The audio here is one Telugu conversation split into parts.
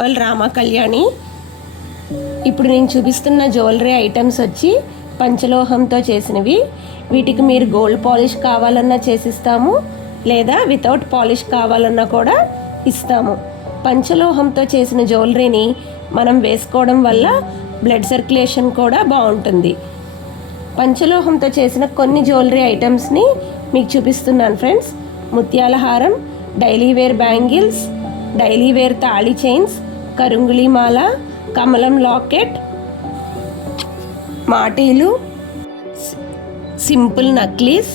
ఆల్ రామ కళ్యాణి. ఇప్పుడు నేను చూపిస్తున్న జ్యువెలరీ ఐటమ్స్ వచ్చి పంచలోహంతో చేసినవి. వీటికి మీరు గోల్డ్ పాలిష్ కావాలన్నా చేసిస్తాము లేదా వితౌట్ పాలిష్ కావాలన్నా కూడా ఇస్తాము. పంచలోహంతో చేసిన జ్యువెలరీని మనం వేసుకోవడం వల్ల బ్లడ్ సర్క్యులేషన్ కూడా బాగుంటుంది. పంచలోహంతో చేసిన కొన్ని జ్యువెలరీ ఐటమ్స్ని మీకు చూపిస్తున్నాను ఫ్రెండ్స్. ముత్యాల హారం daily wear bangles daily wear తాళి చైన్స్ కరుంగుళి మాల కమలం locket మాటీలు simple necklace.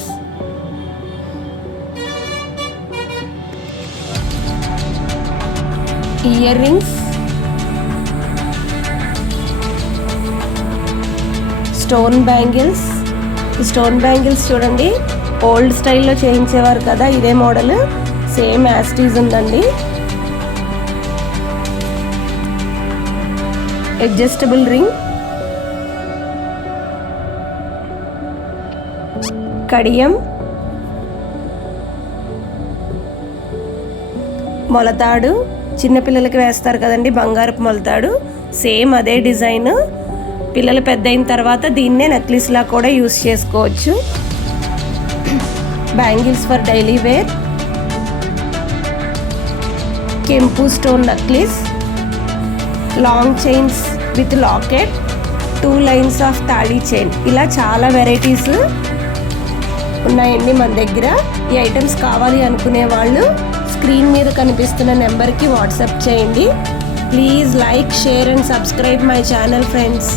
Ear rings stone bangles. Stone bangles చూడండి ఓల్డ్ స్టైల్లో చేయించేవారు కదా ఇదే model. Same as it is ఉందండి. Adjustable ring. కడియం. మొలతాడు. చిన్నపిల్లలకి వేస్తారు కదండి బంగారపు మొలతాడు. సేమ్ అదే డిజైన్. పిల్లలు పెద్ద అయిన తర్వాత దీన్నే నెక్లెస్లా కూడా యూస్ చేసుకోవచ్చు. Bangles for daily wear. కెంపు stone necklace. Long chains. With locket two lines of thali chain. ఇలా చాలా వెరైటీస్ ఉన్నాయండి మన దగ్గర. ఈ ఐటమ్స్ కావాలి అనుకునే వాళ్ళు స్క్రీన్ మీద కనిపిస్తున్న నెంబర్కి వాట్సాప్ చేయండి. Please like share and subscribe my channel friends.